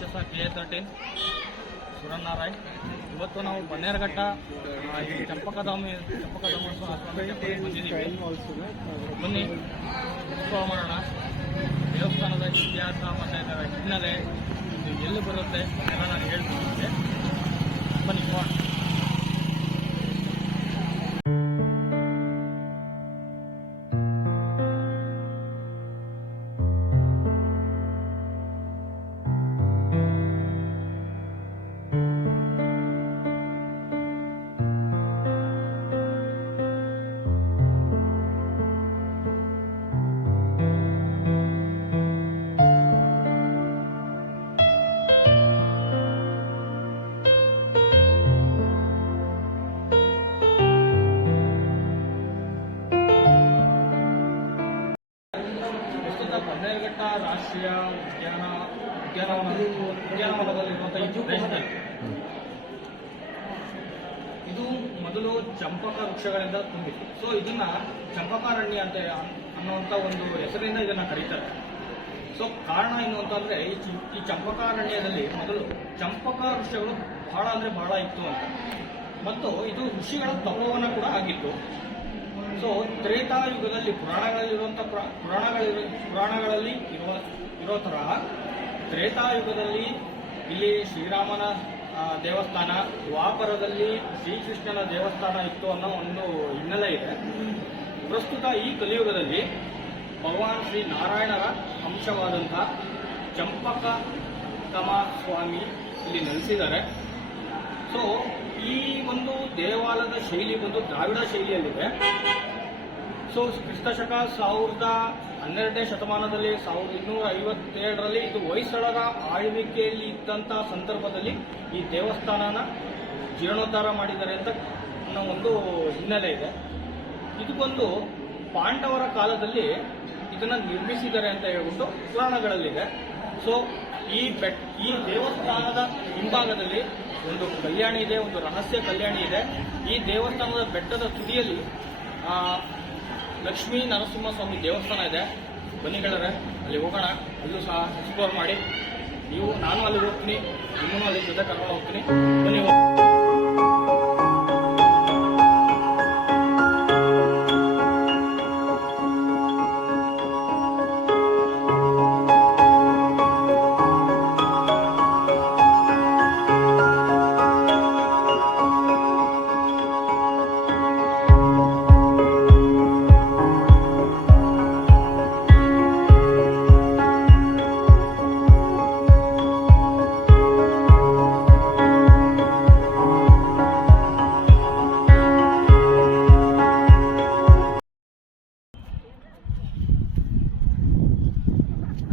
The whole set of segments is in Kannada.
ರಾಕ್ಷಸ KA13 ಸುರನಾರಾಯಣ್. ಇವತ್ತು ನಾವು ಬನ್ನೇರಘಟ್ಟ ಚಂಪಕಧಾಮ ಬಂದಿದ್ದೀವಿ. ಬನ್ನಿ ಎಕ್ಸ್ಪ್ಲೋರ್ ಮಾಡೋಣ. ದೇವಸ್ಥಾನದ ಇತಿಹಾಸ ಮತ್ತು ಇದರ ಹಿನ್ನೆಲೆ ಇದು ಎಲ್ಲಿ ಬರುತ್ತೆ ಎಲ್ಲ ನಾನು ಹೇಳ್ತೀನಿ. ಬನ್ನಿ ಹೋಗೋಣ. ಬನ್ನೇರಘಟ್ಟ ರಾಷ್ಟ್ರೀಯ ಉದ್ಯಾನವನದಲ್ಲಿರುವಂಥ ಈ ಪ್ರದೇಶದಲ್ಲಿ ಇದು ಮೊದಲು ಚಂಪಕ ವೃಕ್ಷಗಳಿಂದ ತುಂಬಿತ್ತು. ಸೊ ಇದನ್ನ ಚಂಪಕಾರಣ್ಯ ಅಂತ ಅನ್ನುವಂಥ ಒಂದು ಹೆಸರಿಂದ ಇದನ್ನ ಕರೀತಾರೆ. ಸೊ ಕಾರಣ ಏನು ಅಂತಂದ್ರೆ ಈ ಚಂಪಕಾರಣ್ಯದಲ್ಲಿ ಮೊದಲು ಚಂಪಕ ವೃಕ್ಷಗಳು ಬಹಳ ಇತ್ತು ಅಂತ, ಮತ್ತು ಇದು ಋಷಿಗಳ ತಪೋವನ ಕೂಡ ಆಗಿತ್ತು. ಸೊ ತ್ರೇತಾಯುಗದಲ್ಲಿ ಪುರಾಣಗಳಲ್ಲಿ ಇರೋ ತರಹ ತ್ರೇತಾಯುಗದಲ್ಲಿ ಇಲ್ಲಿ ಶ್ರೀರಾಮನ ದೇವಸ್ಥಾನ, ದ್ವಾಪರದಲ್ಲಿ ಶ್ರೀಕೃಷ್ಣನ ದೇವಸ್ಥಾನ ಇತ್ತು ಅನ್ನೋ ಒಂದು ಹಿನ್ನೆಲೆ ಇದೆ. ಪ್ರಸ್ತುತ ಈ ಕಲಿಯುಗದಲ್ಲಿ ಭಗವಾನ್ ಶ್ರೀ ನಾರಾಯಣರ ಅಂಶವಾದಂಥ ಚಂಪಕತಮ ಸ್ವಾಮಿ ಇಲ್ಲಿ ನೆಲೆಸಿದ್ದಾರೆ. ಸೊ ಈ ಒಂದು ದೇವಾಲಯದ ಶೈಲಿ ಬಂದು ದ್ರಾವಿಡ ಶೈಲಿಯಲ್ಲಿದೆ. ಸೊ ಕ್ರಿಸ್ತಶಕ 1012ನೇ ಶತಮಾನದಲ್ಲಿ 1257ರಲ್ಲಿ ಇದು ಹೊಯ್ಸಳರ ಆಳ್ವಿಕೆಯಲ್ಲಿ ಇದ್ದಂಥ ಸಂದರ್ಭದಲ್ಲಿ ಈ ದೇವಸ್ಥಾನನ ಜೀರ್ಣೋದ್ಧಾರ ಮಾಡಿದ್ದಾರೆ ಅಂತ ಅನ್ನೋ ಒಂದು ಹಿನ್ನೆಲೆ ಇದೆ. ಇದು ಬಂದು ಪಾಂಡವರ ಕಾಲದಲ್ಲಿ ಇದನ್ನ ನಿರ್ಮಿಸಿದ್ದಾರೆ ಅಂತ ಹೇಳ್ಬಿಟ್ಟು ಪುರಾಣಗಳಲ್ಲಿದೆ. ಸೊ ಈ ದೇವಸ್ಥಾನದ ಹಿಂಭಾಗದಲ್ಲಿ ಒಂದು ಕಲ್ಯಾಣಿ ಇದೆ, ಒಂದು ರಹಸ್ಯ ಕಲ್ಯಾಣಿ ಇದೆ. ಈ ದೇವಸ್ಥಾನದ ಬೆಟ್ಟದ ತುದಿಯಲ್ಲಿ ಲಕ್ಷ್ಮೀ ನರಸಿಂಹಸ್ವಾಮಿ ದೇವಸ್ಥಾನ ಇದೆ. ಬನ್ನಿಗಳರೆ ಅಲ್ಲಿ ಹೋಗೋಣ. ಅಲ್ಲೂ ಸಹ ಎಕ್ಸ್ಪ್ಲೋರ್ ಮಾಡಿ. ನಾನು ಅಲ್ಲಿ ಹೋಗ್ತೀನಿ, ನಿಮ್ಮನ್ನು ಅಲ್ಲಿ ಜೊತೆ ಕರ್ಕೊಂಡು ಹೋಗ್ತೀನಿ. ಬನ್ನಿ.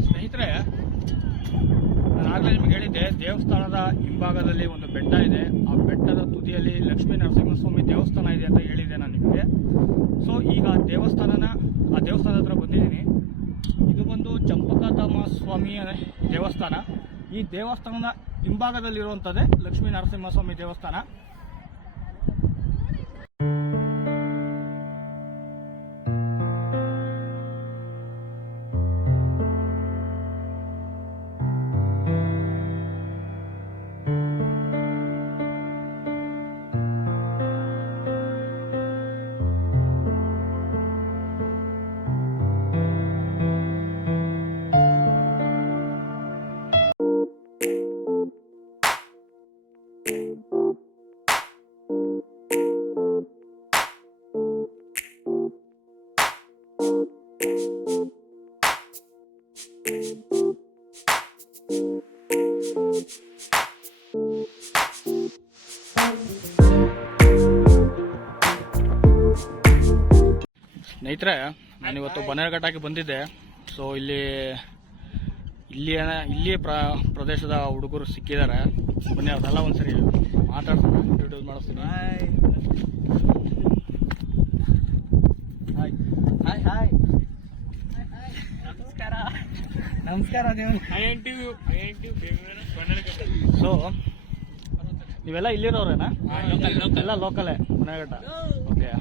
ಸ್ನೇಹಿತರೆ, ನಾನಾಗಲೇ ನಿಮಗೆ ಹೇಳಿದ್ದೆ, ದೇವಸ್ಥಾನದ ಹಿಂಭಾಗದಲ್ಲಿ ಒಂದು ಬೆಟ್ಟ ಇದೆ. ಆ ಬೆಟ್ಟದ ತುದಿಯಲ್ಲಿ ಲಕ್ಷ್ಮೀ ನರಸಿಂಹಸ್ವಾಮಿ ದೇವಸ್ಥಾನ ಇದೆ ಅಂತ ಹೇಳಿದೆ ನಾನು ನಿಮಗೆ. ಸೊ ಈಗ ಆ ದೇವಸ್ಥಾನದ ಹತ್ರ ಬಂದಿದ್ದೀನಿ. ಇದು ಬಂದು ಚಂಪಕತಮ ಸ್ವಾಮಿಯ ದೇವಸ್ಥಾನ. ಈ ದೇವಸ್ಥಾನದ ಹಿಂಭಾಗದಲ್ಲಿರುವಂಥದ್ದೇ ಲಕ್ಷ್ಮೀ ನರಸಿಂಹಸ್ವಾಮಿ ದೇವಸ್ಥಾನ. ಸ್ನೇಹಿತರೆ, ನಾನಿವತ್ತು ಬನ್ನೇರಘಟ್ಟಕ್ಕೆ ಬಂದಿದ್ದೆ. ಸೊ ಇಲ್ಲಿಯ ಪ್ರದೇಶದ ಹುಡುಗರು ಸಿಕ್ಕಿದ್ದಾರೆ. ಬನ್ನಿ ಅವ್ರನ್ನೆಲ್ಲ ಒಂದ್ಸರಿ ಮಾತಾಡ್ಸೋಣ, ಇಂಟ್ರೊಡ್ಯೂಸ್ ಮಾಡಿಸ್ತೀನಿ. ಹಾಯ್ ನಮಸ್ಕಾರ. ಸೊ ನೀವೆಲ್ಲ ಇಲ್ಲಿರೋರೇನಾ? ಎಲ್ಲ ಲೋಕಲೇ, ಬನ್ನೇರಘಟ್ಟ. ಓಕೆ.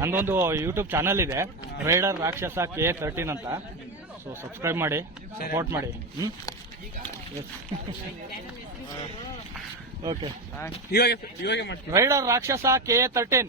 ನಂದೊಂದು ಯೂಟ್ಯೂಬ್ ಚಾನಲ್ ಇದೆ, ರೈಡರ್ ರಾಕ್ಷಸ KA13 ಅಂತ. ಸೊ ಸಬ್ಸ್ಕ್ರೈಬ್ ಮಾಡಿ, ಸಪೋರ್ಟ್ ಮಾಡಿ. ಓಕೆ, ಇವಾಗ ಮಾಡ್ತೀನಿ. ರೈಡರ್ ರಾಕ್ಷಸ KA 13